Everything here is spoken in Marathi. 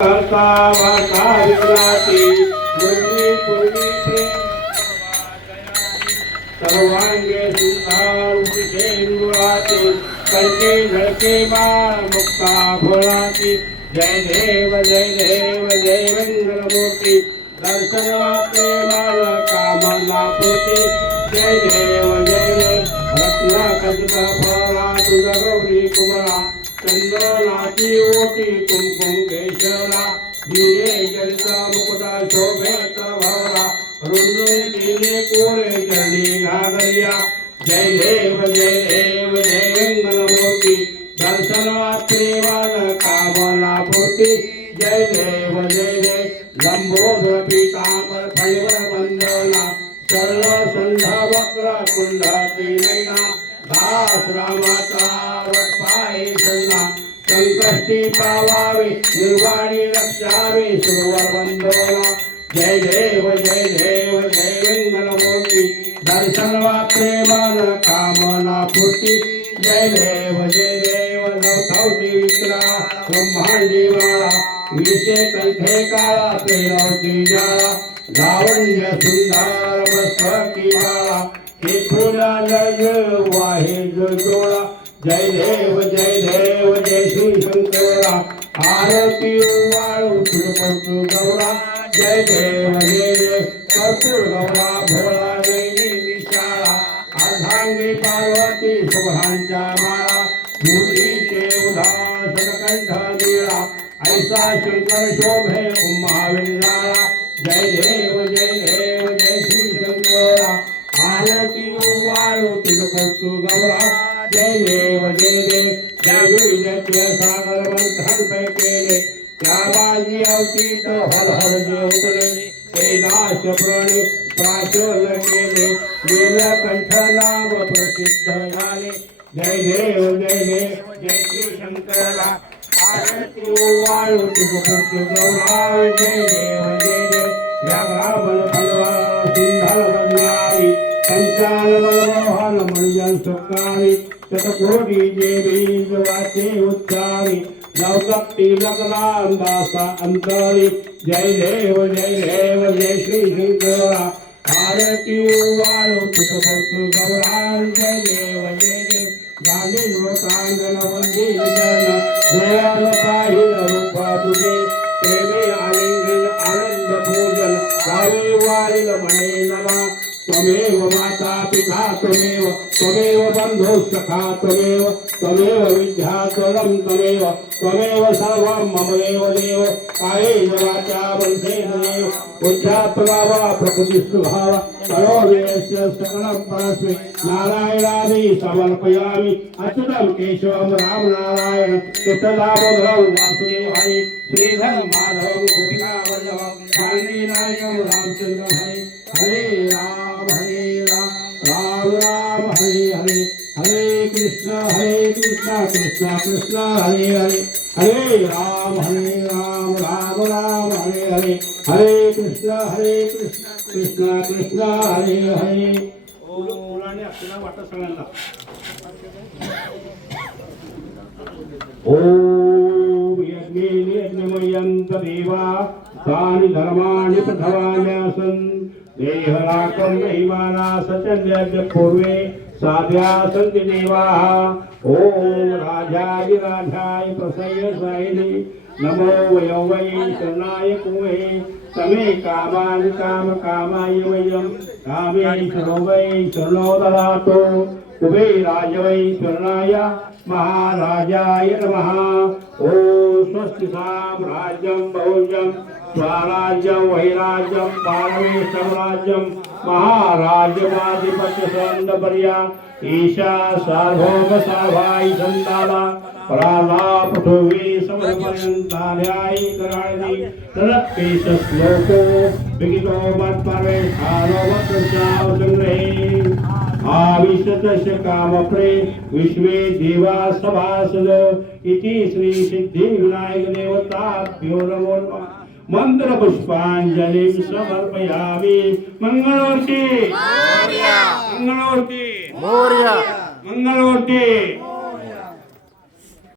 करता वार्ता विक्राती मुरली पूर्वी प्रेम सर्वांगे सुंदर उषेंदुराती कंठी झळके बाळ मुक्ता भोळाती जय देव जय मंगलमूर्ती दर्शन वाटे बाळ कामना पूर्ती जय देव रत्न कल्प फळा तुझा गौरी कुमळा चंद्रनाची ओटी कुंकुम केशरा हिरे जडिता मुकुटा शोभेत भवरा रुंदून केले कोरे चरणी घागरिया जय देव जय मंगलमूर्ती दर्शन वात्रे वाण कामना पूर्ती जय देव लंबोदर पीतांबर फळीवर वंदना सरळ संध्या वक्र कुंडकी नैना दास रामाचा वटपाय सन्ना संकष्टी पावावे निर्वाणी रक्षावे सुरवर वंदना जय देव मंगलमूर्ती दर्शन वात्रे मन कामना पूर्ती जय देव नवथवती विक्रा ब्रह्मांडी वाळा विषे कंठे काळा प्रेरवती जाळा लावण्य सुंदर मस्तकी बाळा हे फुला वाहे जोडा जय देव जय श्री शंकरा आरती वाळू तुझ गौरा जय देव कर्पूर गौरा भोळा नैनी विशाळा अर्धांगी पार्वती शुभांच्या माळा मुलीचे उदासन कंठ नीळा ऐसा शंकर शोभे उम्माविंदाळा जय देव जय श्री शंकरा आरती वाळू तुझ गौरा जय देव सागर मंथन केले त्या बाजी अवतीत हर हर जे उतले कैलाश प्रणे प्राचल केले नीलकंठ नाम प्रसिद्ध झाले जय देव जय श्री शंकरा आरती वाळू तुझ गौरा जय देव या ब्राह्मण फलवा सुंदर बंगारी पंचाल मनमोहन मंजन सुखारी शतकोटी देवी वाचे उच्चारी नवकटी लग्नाम दासा अंतरी जय देव जय श्री शंकरा आरती वाळू तुझ गौरा जय देव गाली लोकांगण वंदिल जन दयाल पाहिल रूप तुझे प्रेमे आलिंगन आनंद पूजन गावे वारिल म्हणे नमा त्वमेव माता पिता त्वमेव बंधु सखा त्वमेव विद्याचरं त्वमेव सर्वं मम देव कायेन वाचा मनसेन देव बुद्ध्यात्मना वा प्रकृतिस्तु भाव करोमीयस्य सकलं परस्मै नारायणादि समर्पयामि अच्युतं केशवं रामनारायण कृष्णदामोदरं वासुदेवाय श्रीधरं माधवं गोपिकावल्लभं शान्तिनायकं रामचन्द्रं हरे राम राम राम हरे कृष्ण कृष्ण कृष्ण हरे राम राम राम हरे कृष्ण कृष्ण कृष्ण हरे ओलाने आपल्याला वाटत सगळ्यांना ओम यज्ञमयंत देवा तानि धर्माणि प्रथमान्यासन् देहराकं नैवाना सचन्यज्ञ पूर्वे साध्या सन्ति देवाः ओम राजाय प्रसय्यसायिने नमो वयो वै शरणाय कुवे तमे कामानि कामाय वयं कामेश्वरो वै शरणो ददातु कुबेराय वै शरणाय महाराजाय नमः ओम स्वस्ति साम्राज्यं बहुजं स्वराज्यं वैराज्यं पारमेशं राज्यं महाराज्यमाधिपत्य सौंदर्या ईशा सार्वभौम साभाई संदाला प्राला पृथ्वी समर्पयन्तान्यायी कराणि तदप्येष श्लोको विगितो मत्परमेष्ठानो वक्रस्याव संग्रहे आविशतस्य कामप्रे विश्वे देवा सभासद इति श्री सिद्धि विनायक देवताभ्यो नमो नमः मंत्र पुष्पांजलि समर्पयामि मंगलमूर्ति मोरया मंगलमूर्ति